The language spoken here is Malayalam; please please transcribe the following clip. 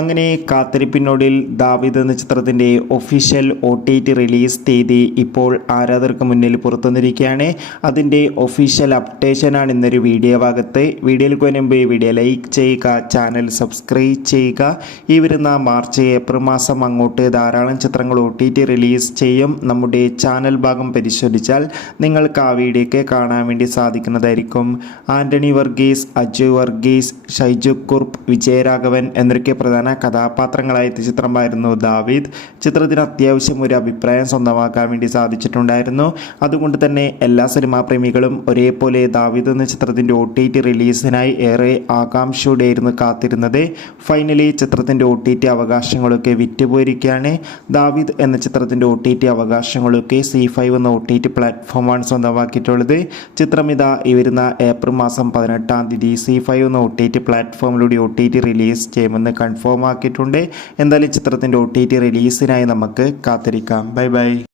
അങ്ങനെ കാത്തിരിപ്പിനൊടുവിൽ ദാവീദ് എന്ന ചിത്രത്തിൻ്റെ ഒഫീഷ്യൽ OTT റിലീസ് തീയതി ഇപ്പോൾ ആരാധകർക്ക് മുന്നിൽ പുറത്തുവന്നിരിക്കുകയാണ്. അതിൻ്റെ ഒഫീഷ്യൽ അപ്ഡേഷനാണ് ഇന്നൊരു വീഡിയോ ഭാഗത്ത്. വീഡിയോയിലേക്ക് മുൻപ് വീഡിയോ ലൈക്ക് ചെയ്യുക, ചാനൽ സബ്സ്ക്രൈബ് ചെയ്യുക. ഈ വരുന്ന മാർച്ച് ഏപ്രിൽ മാസം അങ്ങോട്ട് ധാരാളം ചിത്രങ്ങൾ OTT റിലീസ് ചെയ്യും. നമ്മുടെ ചാനൽ ഭാഗം പരിശോധിച്ചാൽ നിങ്ങൾക്ക് ആ വീഡിയോയ്ക്ക് കാണാൻ വേണ്ടി സാധിക്കുന്നതായിരിക്കും. ആൻ്റണി വർഗീസ്, അജയ് വർഗീസ്, ഷൈജു കുർപ്പ്, വിജയരാഘവൻ എന്നൊക്കെ പ്രധാന കഥാപാത്രങ്ങളായ ചിത്രമായിരുന്നു ദാവീദ്. ചിത്രത്തിന് അത്യാവശ്യം ഒരു അഭിപ്രായം സ്വന്തമാക്കാൻ വേണ്ടി സാധിച്ചിട്ടുണ്ടായിരുന്നു. അതുകൊണ്ട് തന്നെ എല്ലാ സിനിമാ പ്രേമികളും ഒരേപോലെ ദാവീദ് എന്ന ചിത്രത്തിൻ്റെ OTT റിലീസിനായി ഏറെ ആകാംക്ഷയോടെയായിരുന്നു കാത്തിരുന്നത്. ഫൈനലി ചിത്രത്തിൻ്റെ OTT അവകാശങ്ങളൊക്കെ വിറ്റുപോയിരിക്കുകയാണ്. ദാവീദ് എന്ന ചിത്രത്തിൻ്റെ OTT അവകാശങ്ങളൊക്കെ C5 എന്ന OTT പ്ലാറ്റ്ഫോമാണ് സ്വന്തമാക്കിയിട്ടുള്ളത്. ചിത്രം ഇതാ ഈ വരുന്ന ഏപ്രിൽ മാസം 18-ാം തീയതി C5 എന്ന OTT പ്ലാറ്റ്ഫോമിലൂടെ OTT റിലീസ് ചെയ്യുമെന്ന് കൺഫേം ആക്കിയിട്ടുണ്ട്. എന്തായാലും ചിത്രത്തിൻ്റെ OTT റിലീസിനായി നമുക്ക് കാത്തിരിക്കാം. Bye bye.